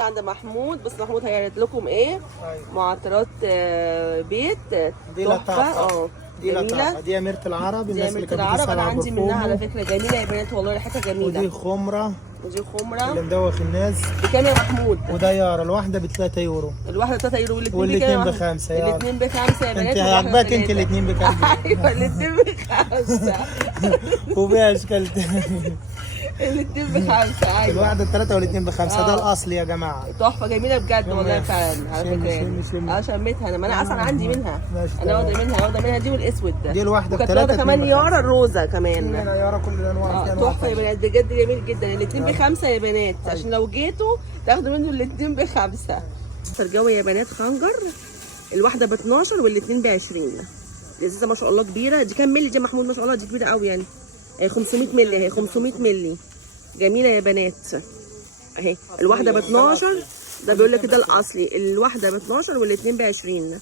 عند محمود. بس محمود هيعرض لكم ايه؟ معطرات بيت دي تحفه. دي جميله. لطافه، دي اميره العرب. دي اميره العرب، انا عندي منها على فكره جميله يا بنات والله، ريحتها جميله. ودي خمره، ودي خمره اللي مدوخ الناس. بكام يا محمود؟ وده يارا، الواحده ب 3 يورو. الواحده 3 يورو والاثنين ب 5. الاثنين ب 5 يا بنات. انت عاجباك انت الاثنين بكام؟ ايوه الاثنين ب 5. وفيها اشكال تاني. الاثنين ب 5. ايوه الواحده ب3 والاثنين ب 5. ده الاصلي يا جماعه. تحفه جميله بجد والله فعلا على فكره. شميتها انا، ما انا اصلا عندي منها. انا واخده منها دي والاسود ده. دي الواحده ب 3. وكانت كمان يارا الروزه كمان. يارا كل الانواع. تحفه يا بنات بجد جميل جدا. الاثنين ب 5 يا بنات، عشان لو جيتوا تاخدوا منه الاثنين ب 5. الجوي يا بنات خنجر، الواحده ب 12 والاثنين ب 20. لذيذه ما شاء الله كبيره. دي كام مللي دي يا محمود؟ ما شاء الله دي كبيره قوي يعني. 500 مللي اهي، 500 مللي. جميله يا بنات اهي. الواحده ب 12. ده بيقول لك ده الاصلي. الواحده ب 12 والاثنين ب 20.